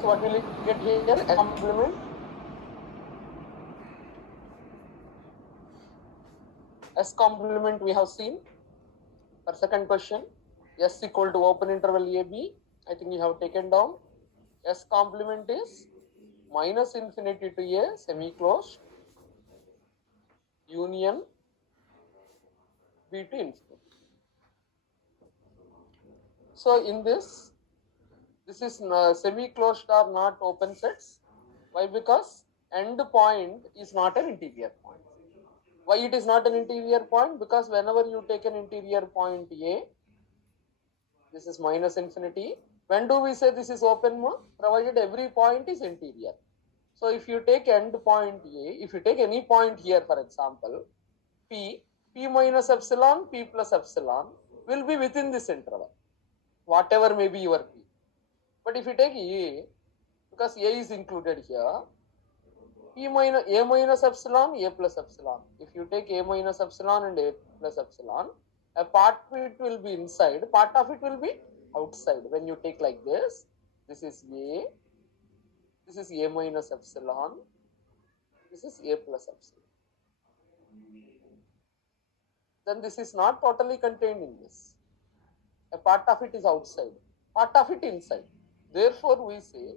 So what will it get here? S complement. S complement we have seen. For second question, S equal to open interval AB. I think you have taken down. S complement is minus infinity to A semi-closed union B to infinity. So in this is semi-closed or not open sets. Why? Because end point is not an interior point. Why it is not an interior point? Because whenever you take an interior point A, this is minus infinity. When do we say this is open mode? Provided every point is interior. So if you take end point A, if you take any point here, for example, P minus epsilon, P plus epsilon will be within this interval, whatever may be your P. But if you take A, because A is included here, A minus epsilon, A plus epsilon. If you take A minus epsilon and A plus epsilon, a part of it will be inside, part of it will be outside. When you take like this is A, this is A minus epsilon, this is A plus epsilon. Then this is not totally contained in this. A part of it is outside, part of it inside. Therefore, we say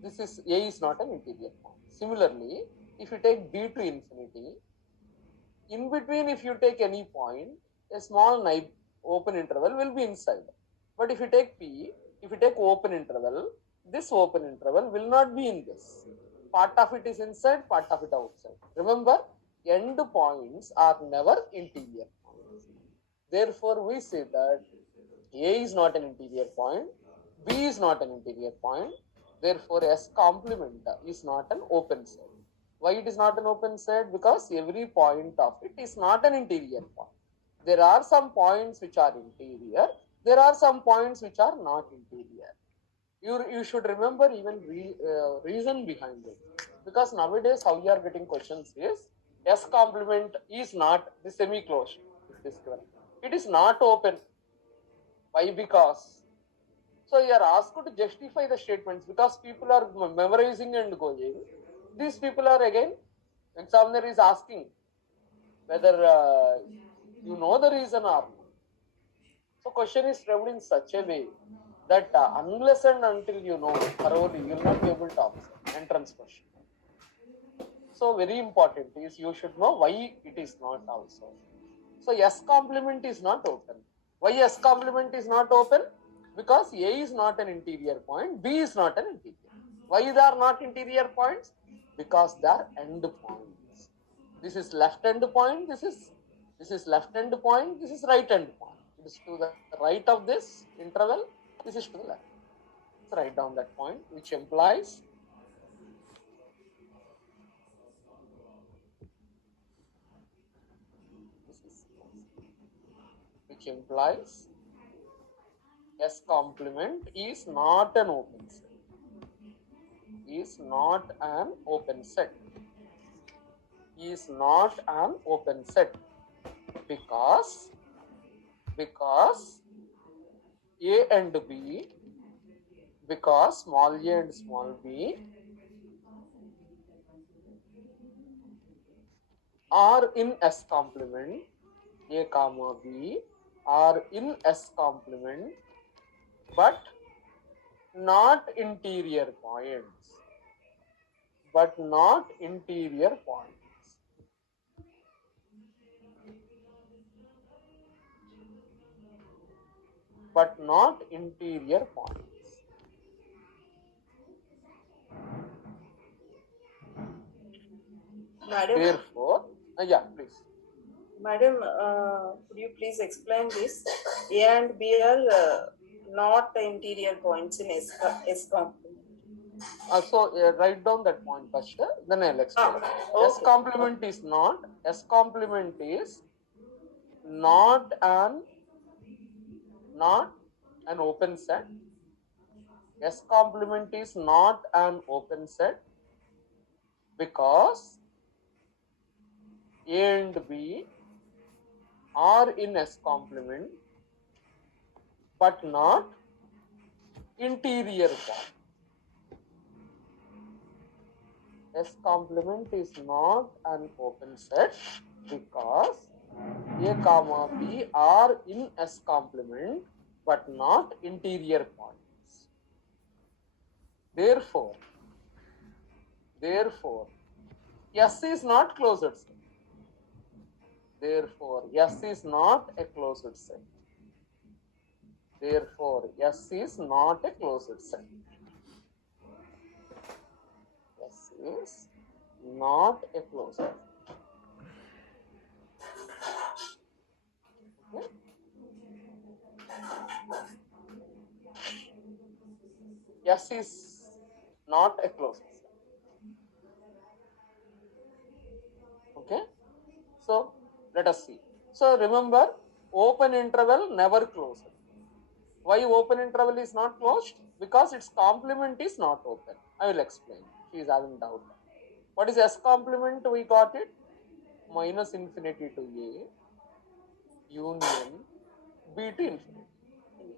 this is A is not an interior point. Similarly, if you take B to infinity, in between if you take any point, a small open interval will be inside. But if you take P, if you take open interval, this open interval will not be in this. Part of it is inside, part of it outside. Remember, end points are never interior points. Therefore, we say that A is not an interior point, B is not an interior point. Therefore, S complement is not an open set. Why it is not an open set? Because every point of it is not an interior point. There are some points which are interior. There are some points which are not interior. You should remember even reason behind it. Because nowadays how you are getting questions is S complement is not the semi-closed. It is not open. Why? Because so you are asked to justify the statements because people are memorizing and going. These people are again, examiner is asking whether you know the reason or not. So question is framed in such a way that unless and until you know thoroughly, you will not be able to answer entrance question. So very important is you should know why it is not also. So S complement is not open. Why S complement is not open? Because A is not an interior point, B is not an interior. Why they are not interior points? Because they are end points. This is left end point, this is left end point, this is right end point. It is to the right of this interval, this is to the left. Let's write down that point, which implies S complement is not an open set. Is not an open set. Is not an open set because A and B, because small a and small b are in S complement, A comma B are in S complement, but not interior points. But not interior points. But not interior points. Madam, therefore, yeah, please. Madam, could you please explain this? A and B are not interior points in S complement. So write down that point first, then I'll explain. Okay. S complement is not. S complement is not an open set. S complement is not an open set because A and B are in S complement, but not interior point. S complement is not an open set because A comma B are in S complement but not interior points. Therefore, S is not closed set. Therefore, S is not a closed set. Therefore, S is not a closed set. S is not a closed set. Okay? S is not a closed set. Okay? So, let us see. So, remember, open interval never closed. Why open interval is not closed? Because its complement is not open. I will explain. She is having doubt. What is S complement? We got it. Minus infinity to A union B to infinity.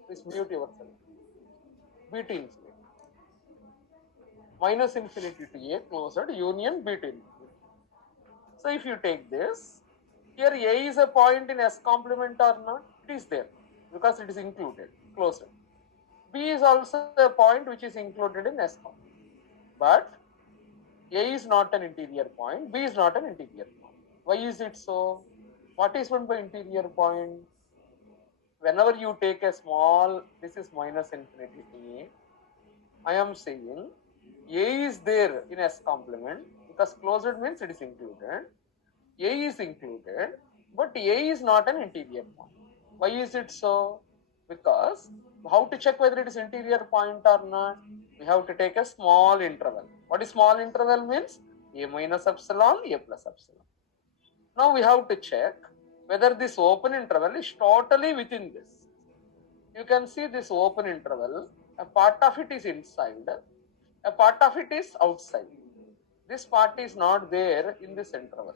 Please mute yourself. B to infinity. Minus infinity to A closed union B to infinity. So if you take this, here A is a point in S complement or not? It is there because it is included, closed. B is also a point which is included in S complement. But A is not an interior point, B is not an interior point. Why is it so? What is meant by interior point? Whenever you take a small, this is minus infinity to A, I am saying A is there in S complement because closed means it is included. A is included, but A is not an interior point. Why is it so? Because how to check whether it is interior point or not? We have to take a small interval. What is small interval means? A minus epsilon, A plus epsilon. Now we have to check whether this open interval is totally within this. You can see this open interval, a part of it is inside, a part of it is outside. This part is not there in this interval.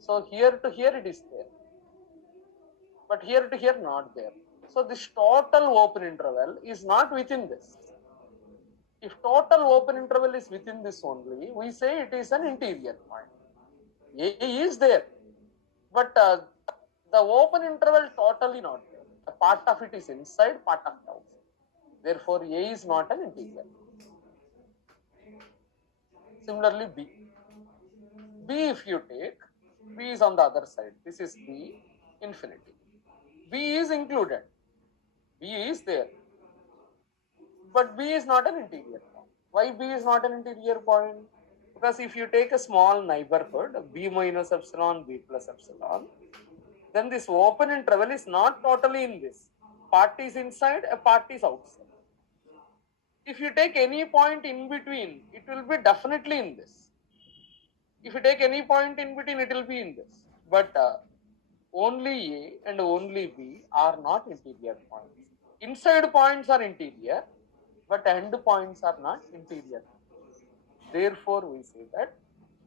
So here to here it is there, but here to here not there. So this total open interval is not within this. If total open interval is within this only, we say it is an interior point. A is there, but the open interval totally not there. A part of it is inside, part of it outside. Therefore, A is not an interior. Similarly, B. B if you take, B is on the other side. This is B, infinity. B is included. B is there. But B is not an interior point. Why B is not an interior point? Because if you take a small neighborhood, B minus epsilon, B plus epsilon, then this open interval is not totally in this. Part is inside, a part is outside. If you take any point in between, it will be definitely in this. If you take any point in between, it will be in this. But only A and only B are not interior points. Inside points are interior, but end points are not interior. Therefore, we say that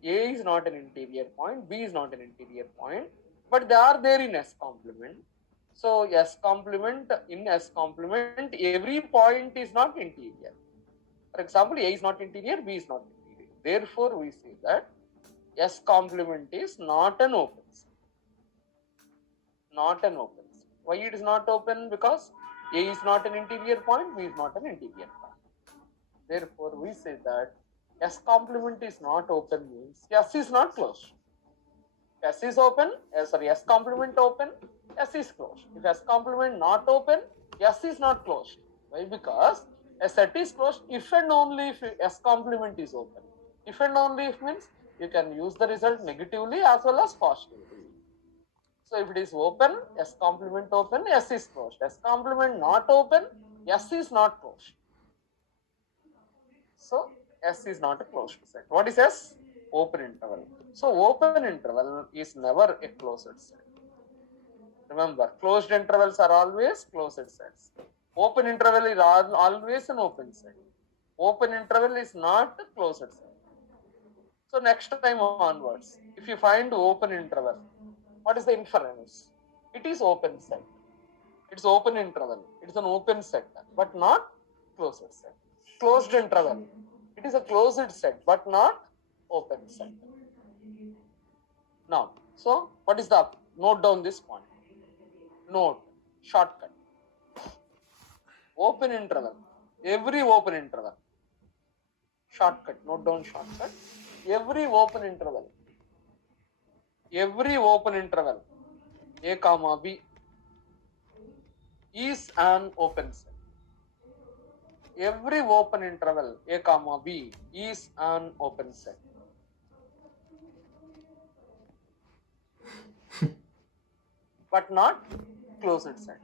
A is not an interior point, B is not an interior point, but they are there in S complement. So S complement, in S complement, every point is not interior. For example, A is not interior, B is not interior. Therefore, we say that S complement is not an open set. Not an open set. Why it is not open? Because A is not an interior point, B is not an interior point. Therefore, we say that S complement is not open means S is not closed. S is open, S complement open, S is closed. If S complement not open, S is not closed. Why? Because a set is closed if and only if S complement is open. If and only if means you can use the result negatively as well as positively. So if it is open, S complement open, S is closed. S complement not open, S is not closed. So S is not a closed set. What is S? Open interval. So open interval is never a closed set. Remember, closed intervals are always closed sets. Open interval is always an open set. Open interval is not a closed set. So next time onwards, if you find open interval, what is the inference? It is open set. It's open interval. It's an open set, but not closed set. Closed interval. It is a closed set, but not open set. Now, so what is the, note down this point. Note, shortcut. Open interval, every open interval. Shortcut, note down shortcut. Every open interval, A comma B is an open set. Every open interval, A comma B is an open set. But not closed set.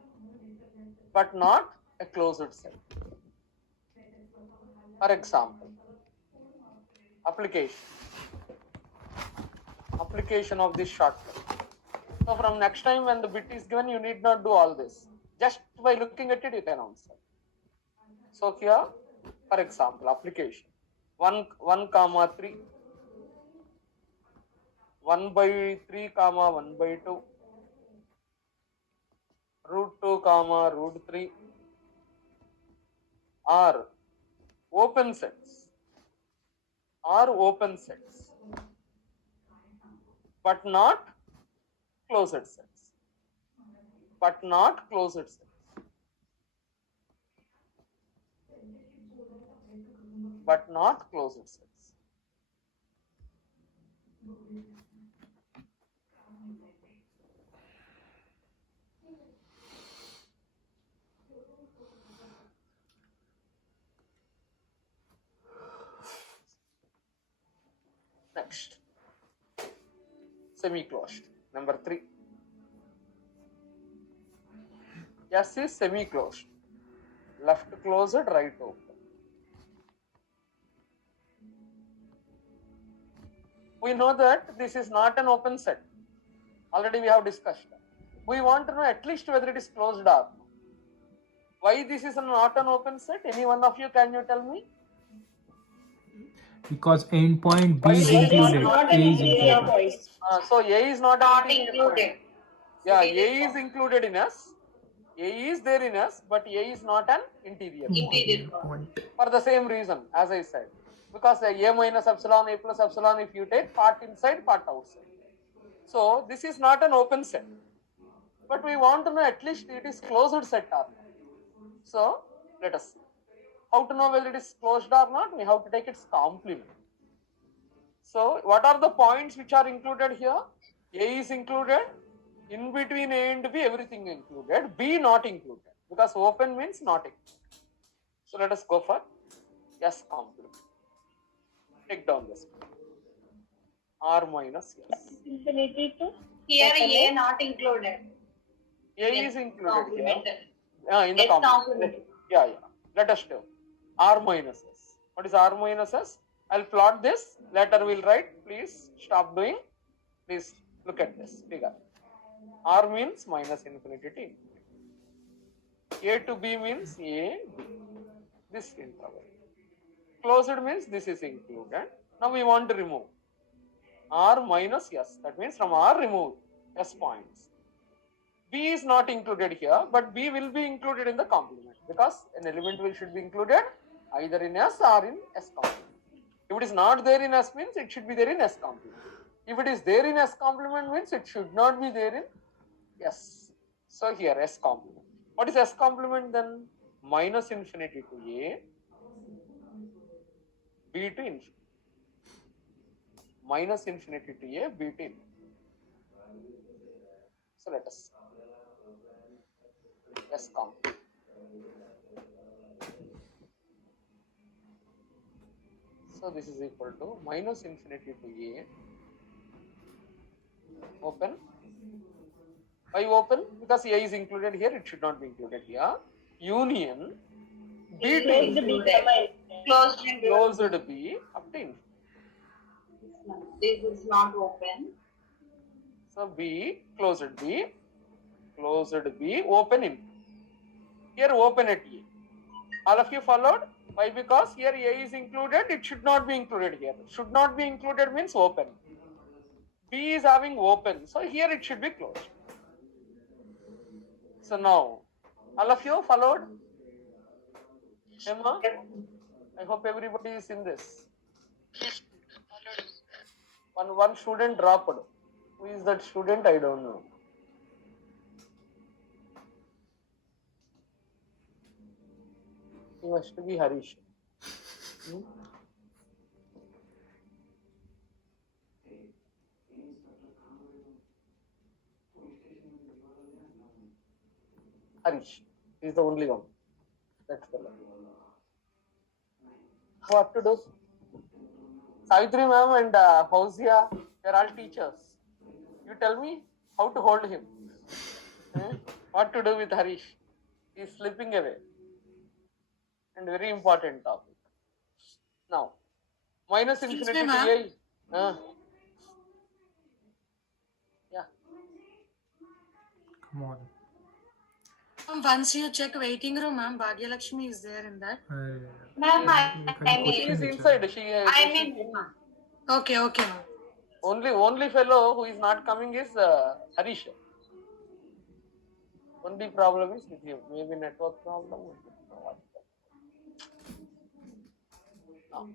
But not a closed set. For example, application of this shortcut. So from next time when the bit is given, you need not do all this. Just by looking at it, you can answer. So here, for example, application 1, 3, 1 by 3, 1 by 2, root 2, root 3 are open sets. But not closed sets. But not closed sets. But not closed sets. Next, semi-closed. Number 3. S is semi-closed. Left closed, right open. We know that this is not an open set. Already we have discussed that. We want to know at least whether it is closed or not. Why this is not an open set? Any one of you, can you tell me? Because endpoint B Why is it is included. not A an is interior included. point. So A is not Included. Yeah, A is included in S. A is there in S, but A is not an interior Point. For the same reason, as I said. Because A minus epsilon, A plus epsilon, if you take part inside, part outside. So this is not an open set. But we want to know at least it is closed set or not. So let us see. How to know whether it is closed or not? We have to take its complement. So what are the points which are included here? A is included. In between A and B, everything included. B not included. Because open means not included. So let us go for S complement. Take down this. R minus S. Infinity to Here A not included. A is included Complement. here. In the S complement. Yeah. Let us do R minus S. What is R minus S? I'll plot this. Later we'll write. Please stop doing. Please look at this figure. R means minus infinity to infinity. A to B means A, B. This interval. Closed means this is included. Now we want to remove R minus S. That means from R remove S points. B is not included here, but B will be included in the complement because an element should be included either in S or in S complement. If it is not there in S means it should be there in S complement. If it is there in S complement means it should not be there in S. So here S complement. What is S complement then? Minus infinity to A, B to infinity. Minus infinity to A, B to infinity. So let us S complement. So this is equal to minus infinity to A, open. Why open? Because A is included here, it should not be included here. Union B to infinity. Closed. Closed B up to infinity. This is not open. So B, closed B, open infinity. Here open at A. All of you followed? Why? Because here A is included, it should not be included here. Should not be included means open. B is having open, so here it should be closed. So now, all of you followed? Emma? I hope everybody is in this. One student dropped. Who is that student? I don't know. He must be Harish. Harish. He's the only one. That's the one. What to do? Savitri ma'am and Fauzia, they're all teachers. You tell me how to hold him. What to do with Harish? He's slipping away. And very important topic. Now, minus infinity to a. Yeah. Come on. Once you check waiting room, ma'am, Bhagya Lakshmi is there in that. Ma'am, She is inside. I mean, Okay, ma'am. Only fellow who is not coming is Harish. Only problem is with him. Maybe network problem. Now,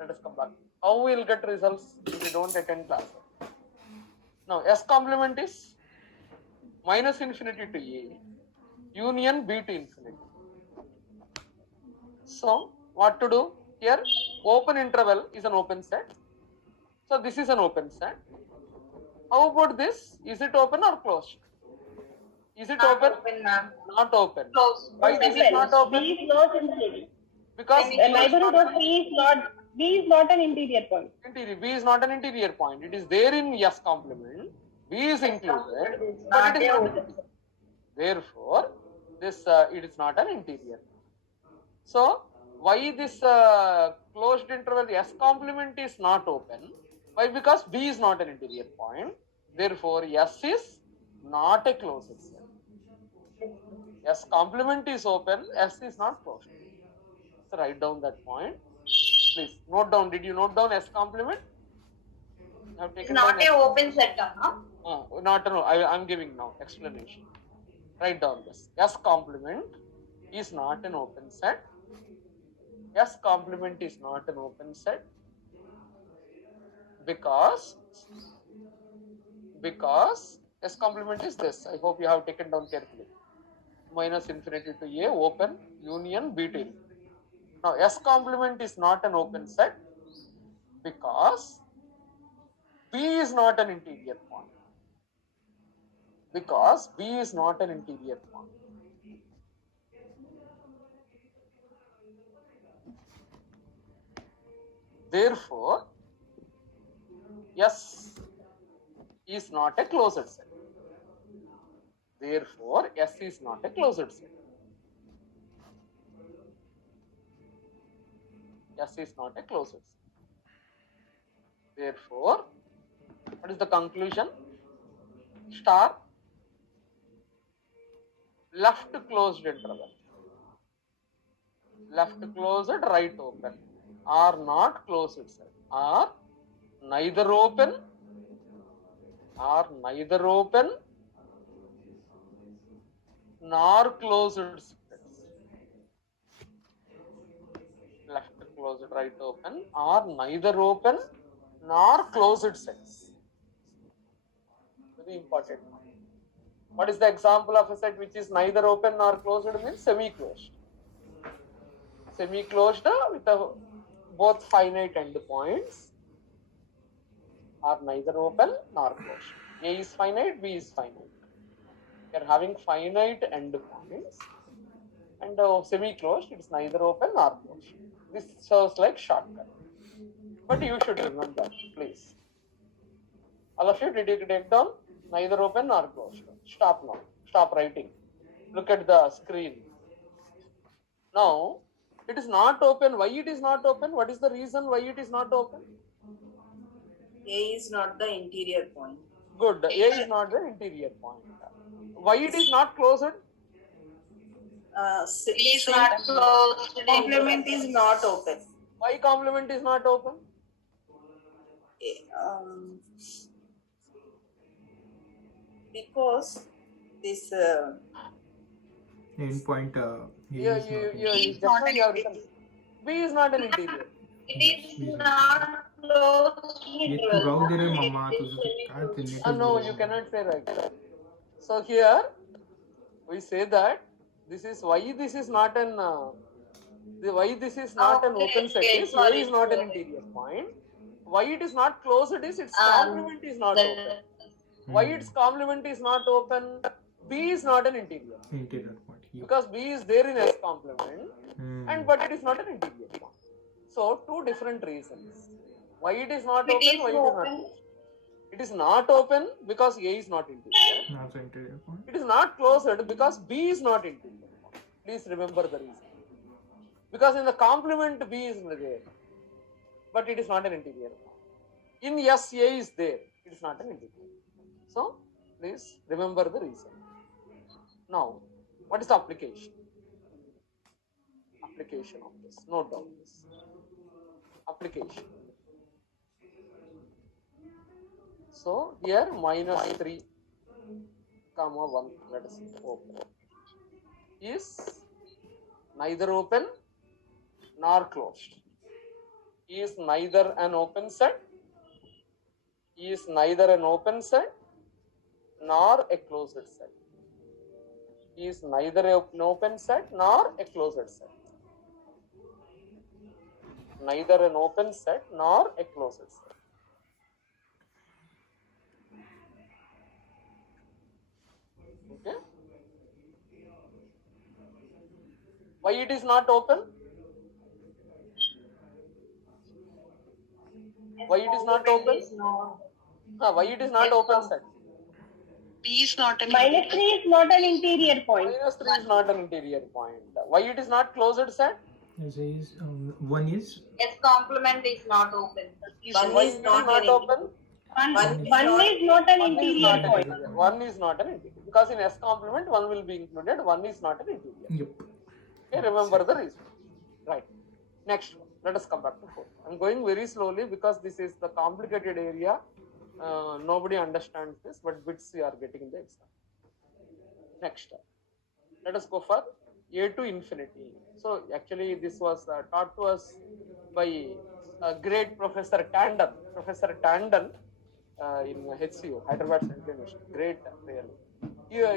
let us come back. How we will get results if we don't attend class? Now, S complement is minus infinity to A, union B to infinity. So, what to do? Here, open interval is an open set. So, this is an open set. How about this? Is it open or closed? Is it not open? open, ma'am. Not open. Close. Why is it not open? B is not interior. Because The neighborhood of B is not an interior point. B is not an interior point. It is there in S complement. B is included, but it is not interior. Therefore, this it is not an interior. So, why this closed interval S complement is not open? Why? Because B is not an interior point. Therefore, S is not a closed set. S complement is open, S is not closed. So, write down that point. Please note down. Did you note down S complement? It's not an open set, huh? No. I'm giving now explanation. Write down this. S complement is not an open set. S complement is not an open set because S complement is this. I hope you have taken down carefully. Minus infinity to A, open, union, B to infinity. Now, S complement is not an open set because B is not an interior point. Because B is not an interior point. Therefore, S is not a closed set. Therefore, S is not a closed set. S is not a closed set. Therefore, what is the conclusion? Star left closed interval, left closed, right open are not closed set, are neither open nor closed sets. Left closed, right open are neither open nor closed sets. Very important. What is the example of a set which is neither open nor closed? Means semi-closed. Semi-closed with both finite endpoints are neither open nor closed. A is finite, B is finite. We are having finite endpoints and semi-closed, it is neither open nor closed. This serves like shortcut. But you should remember, please. All of you, did you take down? Neither open nor closed. Stop now. Stop writing. Look at the screen. Now, it is not open. Why it is not open? What is the reason why it is not open? A is not the interior point. Good. A is not the interior point. Why it is not closed? It is not closed. Complement is not open. Why complement is not open? Because this Endpoint. B is not an interior. It is not ये तू राहू दे रे मम्मा तुझं काय ते नेटच No, you cannot say like that. So here we say that this is why this is not an why this is not an open set is A is not an interior point. Why it is not closed is its complement is not open. Why its complement is not open? B is not an interior interior point. Yep. because B is there in S complement, and but it is not an interior point. So two different reasons. Why it is not open? Why it is not closed? It is not open because A is not interior. Not the interior point. It is not closed because B is not interior. Please remember the reason. Because in the complement B is there, but it is not an interior. In S, A is there. It is not an interior. So please remember the reason. Now, what is the application? Application of this. Note down this. Application. So here -3, comma 1. Let us open. Is neither open nor closed. Is neither an open set. Is neither an open set nor a closed set. Is neither an open set nor a closed set. Neither an open set nor a closed set. Okay. Why it is not open? Why it is not open? Why it is not open set? B is not an -3 is not an interior point. -3 is not an interior point. Why it is not closed set? Is one is S complement is not open. One Why is it not is not an open? One is not an One is interior not an point. interior. One is not an interior. Because in S complement, one will be included. One is not an interior. yep. Okay, remember the reason. Right. Next one. Let us come back to 4. I'm going very slowly because this is the complicated area. Nobody understands this, but bits you are getting in the exam. Next. Let us go for A to infinity. So actually this was taught to us by great Professor Tandon. Professor Tandon in HCU, Hyderabad Central University. Great, really.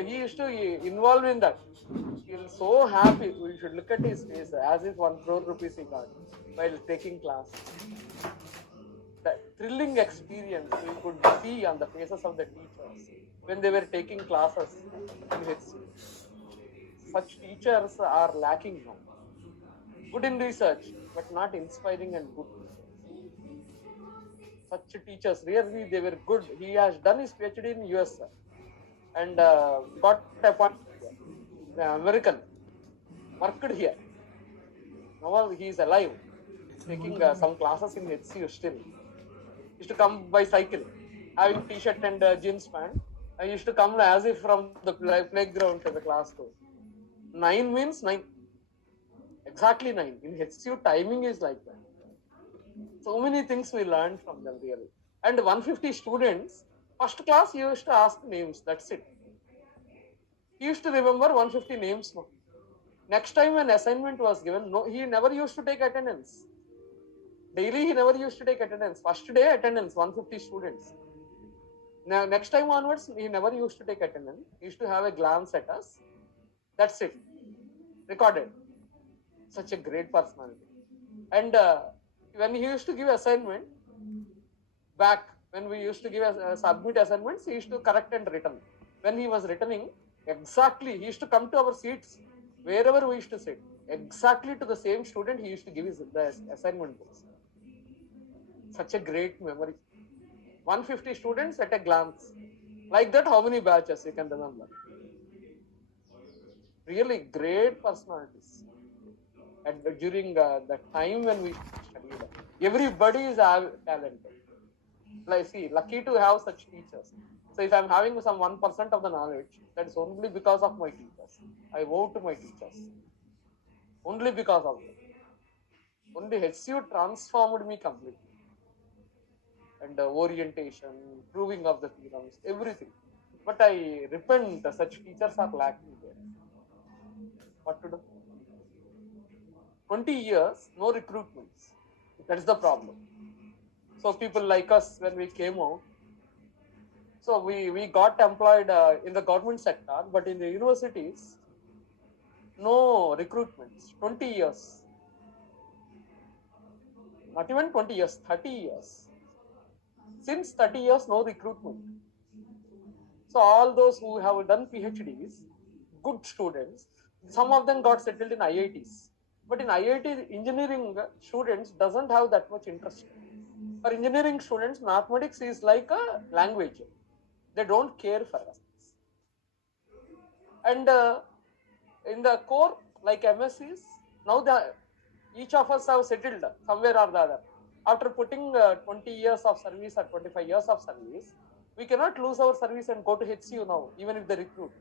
He used to involve in that. He was so happy. We should look at his face as if 1 crore rupees he got while taking class. The thrilling experience we could see on the faces of the teachers when they were taking classes in HCU. Such teachers are lacking now. Good in research, but not inspiring and good teachers. Such teachers, really, they were good. He has done his PhD in US and got appointed here. The American, worked here. Now he is alive, taking some classes in HCU still. He used to come by cycle, having t-shirt and jeans pant. I used to come as if from the playground to the class room. 9 means 9. Exactly 9. In HCU, timing is like that. So many things we learned from them, really. And 150 students, first class, he used to ask names. That's it. He used to remember 150 names. No. Next time when assignment was given, no, he never used to take attendance. Daily, he never used to take attendance. First day attendance, 150 students. Now, next time onwards, he never used to take attendance. He used to have a glance at us. That's it. Recorded. Such a great personality. And when he used to give assignment, back when we used to give submit assignments, he used to correct and return. When he was returning, exactly, he used to come to our seats, wherever we used to sit. Exactly to the same student, he used to give the assignment books. Such a great memory. 150 students at a glance. Like that, how many batches you can remember? Really great personalities. And during the time when we studied, everybody is talented. Like, see, lucky to have such teachers. So if I'm having some 1% of the knowledge, that's only because of my teachers. I owe to my teachers. Only because of them. Only HCU transformed me completely. And orientation, proving of the theorems, everything. But I repent, such teachers are lacking there. What to do? 20 years, no recruitments. That is the problem. So people like us, when we came out, so we got employed in the government sector, but in the universities, no recruitments. 20 years, not even 20 years, 30 years. Since 30 years, no recruitment. So all those who have done PhDs, good students, some of them got settled in IITs. But in IIT, engineering students doesn't have that much interest. For engineering students, mathematics is like a language. They don't care for us. And in the core, like MSCs, now each of us have settled somewhere or the other. After putting 20 years of service or 25 years of service, we cannot lose our service and go to HCU now, even if they recruit.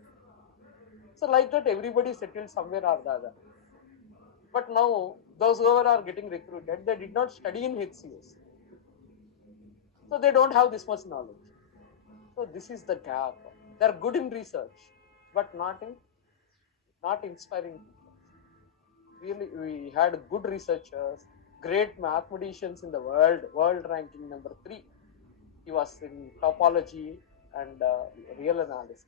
So like that, everybody settled somewhere or the other. But now, those who are getting recruited, they did not study in HCUs. So they don't have this much knowledge. So this is the gap. They are good in research, but not inspiring people. Really, we had good researchers, great mathematicians in the world ranking number 3. He was in topology and real analysis.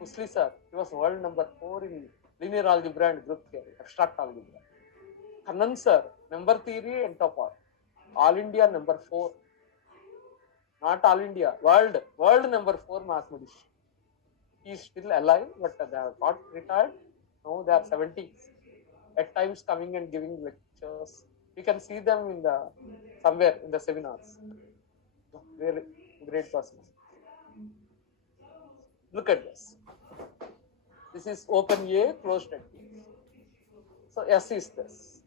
Husli sir, he was world number 4 in linear algebra and group theory, abstract algebra. Kannan sir, number theory and topology. All India number 4. Not all India, world number 4 mathematician. He is still alive, but they have got retired. Now they are 70s. At times coming and giving lectures. We can see them in somewhere in the seminars. Really great person. Look at this. This is open A, closed at B. So S is this.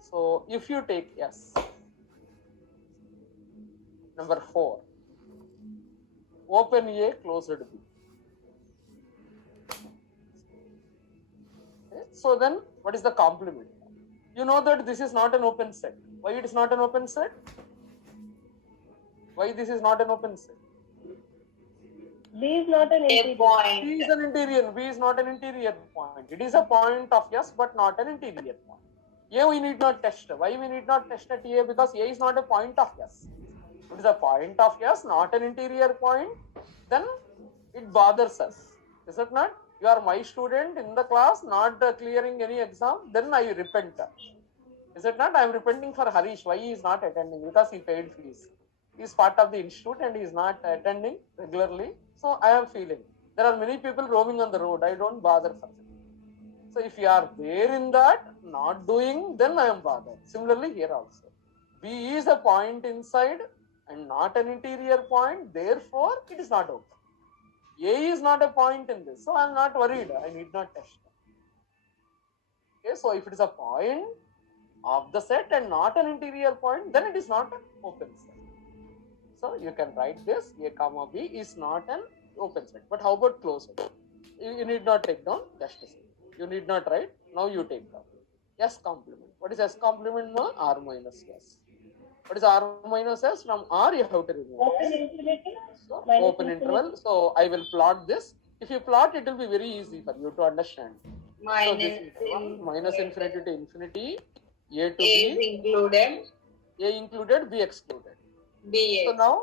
So if you take S, number 4, open A, closed B. Okay. So then what is the complement? You know that this is not an open set. Why it is not an open set? Why this is not an open set? B is not an A interior. point. B is an interior. B is not an interior point. It is a point of S, but not an interior point. A we need not test. Why we need not test at A? Because A is not a point of S. It is a point of S, not an interior point. Then it bothers us. Is it not? You are my student in the class, not clearing any exam. Then I repent. Is it not? I am repenting for Harish. Why he is not attending? Because he paid fees. He is part of the institute and he is not attending regularly. So I am feeling. There are many people roaming on the road. I don't bother for them. So if you are there in that, not doing, then I am bothered. Similarly here also. B is a point inside and not an interior point. Therefore, it is not open. A is not a point in this. So I am not worried. I need not test. Okay, so if it is a point of the set and not an interior point, then it is not an open set. So you can write this, A comma B is not an open set. But how about closed? You need not take down, just a second. You need not write, now you take down. S complement. What is S complement? R minus S. What is R minus S? From R you have to remove. Open infinity. So Minus open infinity. interval. So I will plot this. If you plot, it will be very easy for you to understand. So this is minus infinity to infinity, A to A is B, included. A included, B excluded. B So now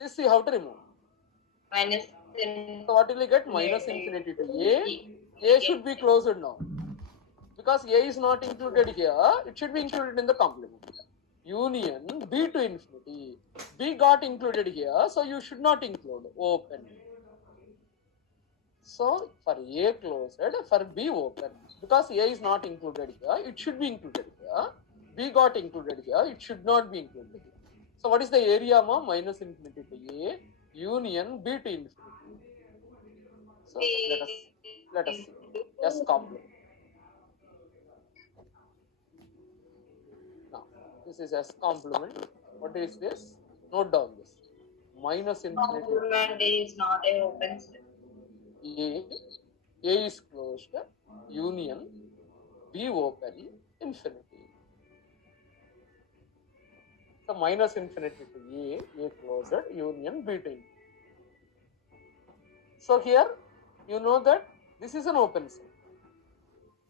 this you have to remove. minus So what will you get? Minus infinity to A. A should be closed now. Because A is not included here, it should be included in the complement. Union B to infinity. B got included here, so you should not include. Open. So for A closed, for B open. Because A is not included here, it should be included here. B got included here, it should not be included here. So what is the area? Minus infinity to A, union B to infinity. So let us see. Yes, complement. Now this is S complement. What is this? Note down this. Minus infinity. complement is not a open set. A is closed, union B open, infinity. So minus infinity to A closed, union B to infinity. So here you know that this is an open set.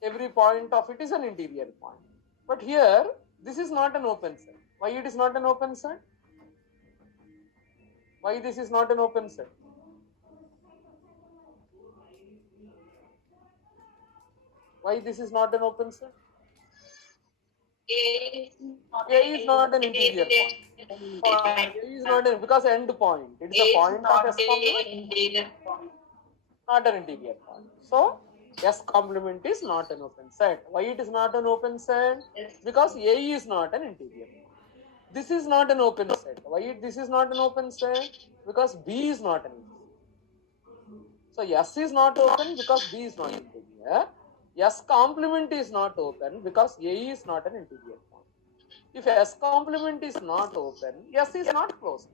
Every point of it is an interior point. But here this is not an open set. Why it is not an open set? Why this is not an open set? Why this is not an open set? A A is not an interior point. A is not an, because end point. It is a point of S complement, interior point. not an interior point. So S complement is not an open set. Why it is not an open set? Because A is not an interior point. This is not an open set. Why this is not an open set? Because B is not an interior. So S is not open because B is not interior. S complement is not open because A is not an interior point. If S complement is not open, S is not closed.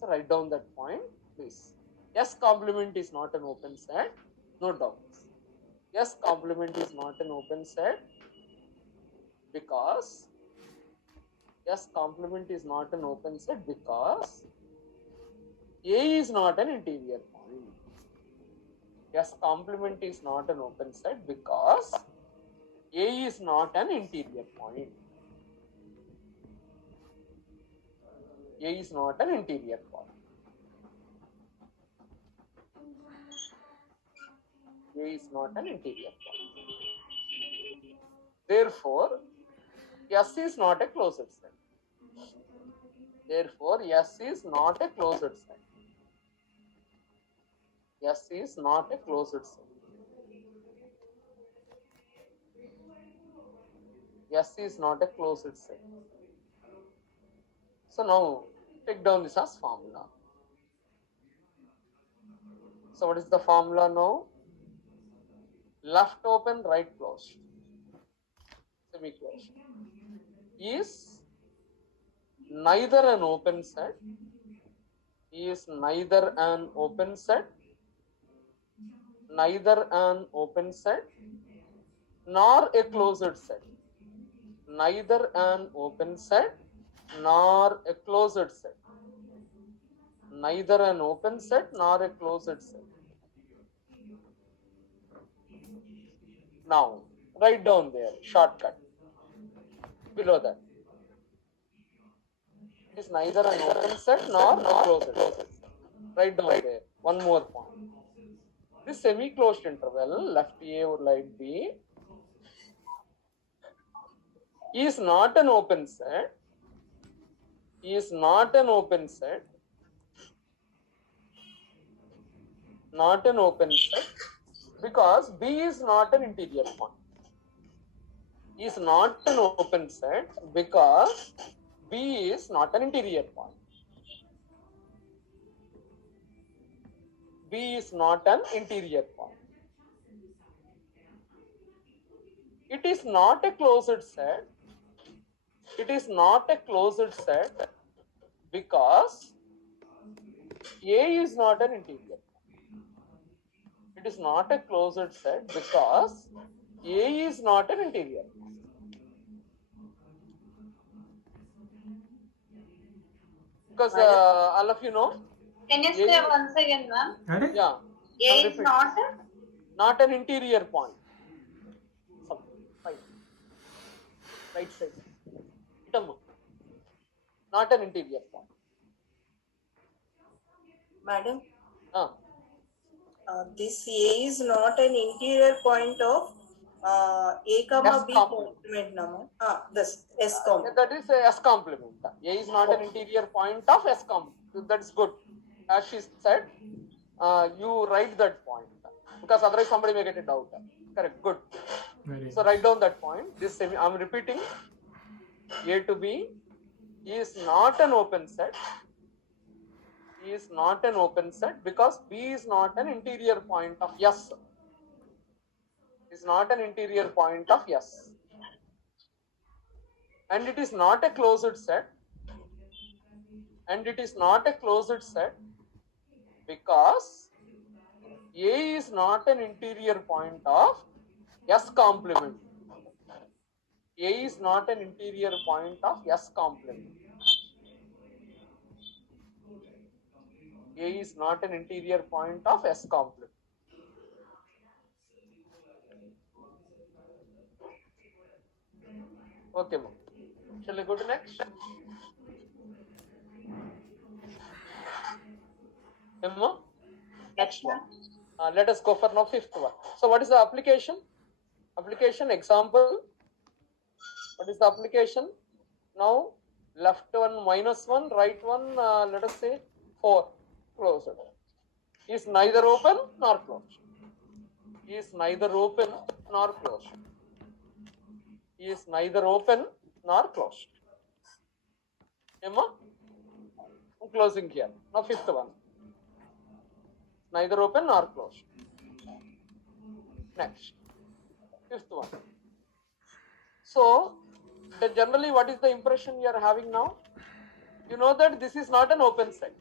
So write down that point, please. S complement is not an open set. No doubts. S complement is not an open set because S complement is not an open set because A is not an interior point. S complement is not an open set because A is not an interior point. A is not an interior point. A is not an interior point. Therefore, S is not a closed set. Therefore, S is not a closed set. S is not a closed set. S is not a closed set. So now take down this as formula. So what is the formula now? Left open, right closed, semi-closed is neither an open set, is neither an open set, neither an open set, nor a closed set. Neither an open set nor a closed set. Neither an open set nor a closed set. Now, write down there, shortcut. Below that. It is neither an open set nor a closed set. Write down there. One more point. This semi-closed interval, left A or right B, is not an open set. Is not an open set. Not an open set because B is not an interior point. Is not an open set because B is not an interior point. B is not an interior point. It is not a closed set. It is not a closed set because A is not an interior point. It is not a closed set because A is not an interior point. Because all of you know. Can you say once again, ma'am? Are? Yeah. A is not an interior point. Right side. Not an interior point. Madam, Ah. this A is not an interior point of A comma B complement number. This S complement. That is S complement. A is not an interior point of S complement. That's good. As she said, you write that point because otherwise somebody may get a doubt. Correct. Good. So write down that point. This I'm repeating. A to B is not an open set. Is not an open set because B is not an interior point of S. Is not an interior point of S. And it is not a closed set. And it is not a closed set because A is not an interior point of S complement. A is not an interior point of S complement. A is not an interior point of S complement. Okay, ma'am. Shall we go to next? Emma? Next one. Let us go for now fifth one. So what is the application? Application example. What is the application? Now left one minus 1, right one, let us say 4, closed. Is neither open nor closed. Is neither open nor closed. Is neither open nor closed. Emma? I'm closing here. Now fifth one. Neither open nor closed. Next. Fifth one. So, generally what is the impression you are having now? You know that this is not an open set.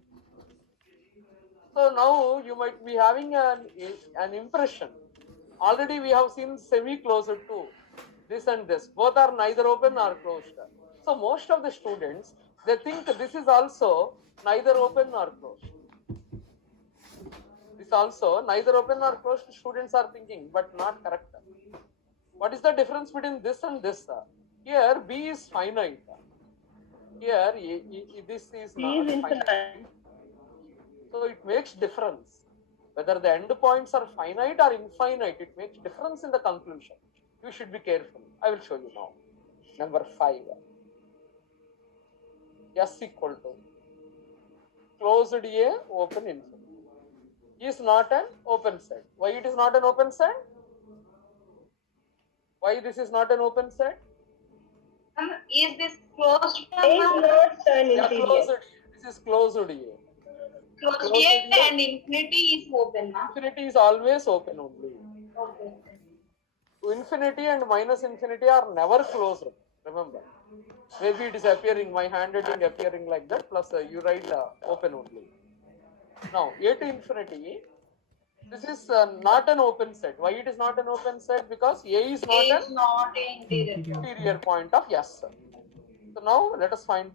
So now you might be having an impression. Already we have seen semi-closed too. This and this. Both are neither open nor closed. So most of the students, they think this is also neither open nor closed. This also neither open nor closed students are thinking, but not correct. What is the difference between this and this? Here B is finite. Here this is B not is finite. infinite. So it makes difference. Whether the endpoints are finite or infinite, it makes difference in the conclusion. You should be careful. I will show you now. Number 5. S equal to closed A, open infinity. Is not an open set. Why it is not an open set? Why this is not an open set? Is this closed? A is not an Yeah, interior. closed. This is closed A. Closed Closed A A. and infinity is open, na? Infinity is always open only. Okay. Infinity and minus infinity are never closed. Remember. Maybe it is appearing, my handwriting appearing like that, plus you write open only. Now, A to infinity, this is not an open set. Why it is not an open set? Because A is A not is not an interior. an interior point of yes. So now let us find